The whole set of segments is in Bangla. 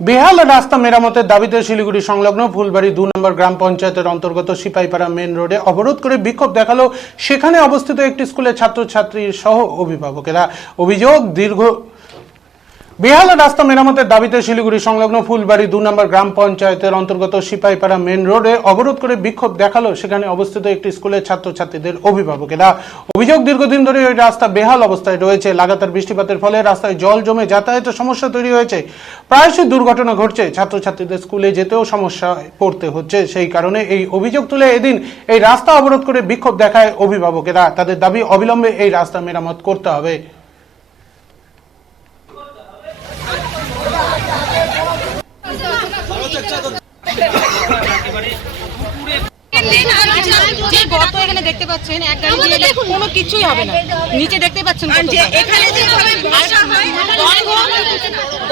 বেহাল রাস্তা মেরামতের দাবিতে শিলিগুড়ি সংলগ্ন ফুলবাড়ি দু নম্বর গ্রাম পঞ্চায়েতের অন্তর্গত সিপাইপাড়া মেন রোডে অবরোধ করে বিক্ষোভ দেখাল। সেখানে অবস্থিত একটি স্কুলের ছাত্রছাত্রী সহ অভিভাবকেরা। অভিযোগ, দীর্ঘ বেহাল রাস্তা মেরামতের দাবিতে শিলিগুড়ি সংলগ্ন ফুলবাড়ি দু নম্বর গ্রাম পঞ্চায়েতের অন্তর্গত সিপাইপাড়া মেন রোডে অবরোধ করে বিক্ষোভ দেখাল। সেখানে অবস্থিত একটি স্কুলের ছাত্রছাত্রীদের অভিভাবকেরা। অভিযোগ, দীর্ঘদিন ধরে ওই রাস্তা বেহাল অবস্থায় রয়েছে। লাগাতার বৃষ্টিপাতের ফলে রাস্তায় জল জমে যাতায়াতের সমস্যা তৈরি হয়েছে। প্রায়শই দুর্ঘটনা ঘটছে। ছাত্রছাত্রীদের স্কুলে যেতেও সমস্যায় পড়তে হচ্ছে। সেই কারণে এই অভিযোগ তুলে এদিন এই রাস্তা অবরোধ করে বিক্ষোভ দেখায় অভিভাবকেরা। তাদের দাবি অবিলম্বে এই রাস্তা মেরামত করতে হবে। যে গর্ত এখানে দেখতে পাচ্ছেন এক গাড়ি দিয়ে এলে কোনো কিছুই হবে না। নিচে দেখতে পাচ্ছেন এখানে হয়,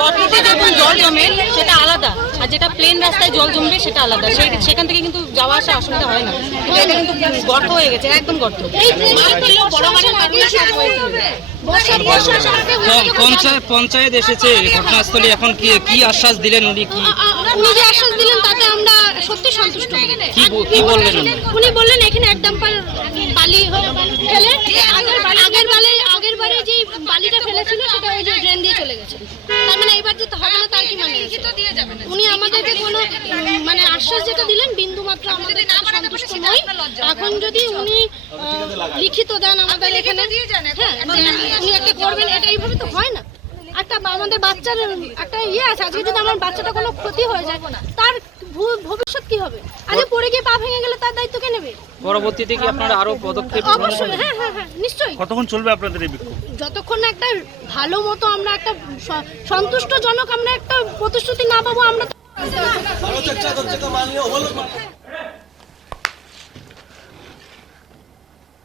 গর্ততে যখন জল জমে সেটা আলাদা। আর যেটা প্লেন রাস্তায় জল জমবে সেটা আলাদা। সেই সেখান থেকে কিন্তু যাওয়া আসা অসুবিধা হয় না। কিন্তু এটা কিন্তু গর্ত হয়ে গেছে একদম গর্ত। পঞ্চায়েত এসেছে ঘটনাস্থলে। এখন কি কি আশ্বাস দিলেন উনি কি? যে আশ্বাস দিলেন তাতে আমরা সত্যি সন্তুষ্ট কি বললেন উনি? বললেন এখানে একদম বালি ফেলে আগের আগের বালে আগের বারে যে বালিটা ফেলেছিল সেটা ওই যে ড্রেন দিয়ে চলে গেছে। তার মানে এবার যে হবে না তার কি মানে উনি আমাদেরকে কোনো মানে আশ্বাস যেটা দিলেন বিন্দু মাত্র আমাদের সন্তুষ্ট নই এখন যদি উনি লিখিত দেন আমাদের এখানে হ্যাঁ উনি একটা করবেন এটা এইভাবে তো হয় না। একটা আমাদের বাচ্চার একটা ইয়ে আছে আজকে যদি আমার বাচ্চাটা কোনো ক্ষতি হয়ে যায় তার ভু- ভবিষ্যৎ কি হবে? আজকে পড়ে গিয়ে পা ভেঙে গেলে তার দায়িত্ব কে নেবে? পরবর্তীতে কি আপনারা আরও পদক্ষেপ অবশ্যই হ্যাঁ হ্যাঁ হ্যাঁ নিশ্চয়ই। কতক্ষণ চলবে আপনাদের এই বিক্ষোভ? যতক্ষণ না একটা ভালো মতো আমরা একটা সন্তুষ্টজনক আমরা একটা প্রতিশ্রুতি না পাবো আমরা তো-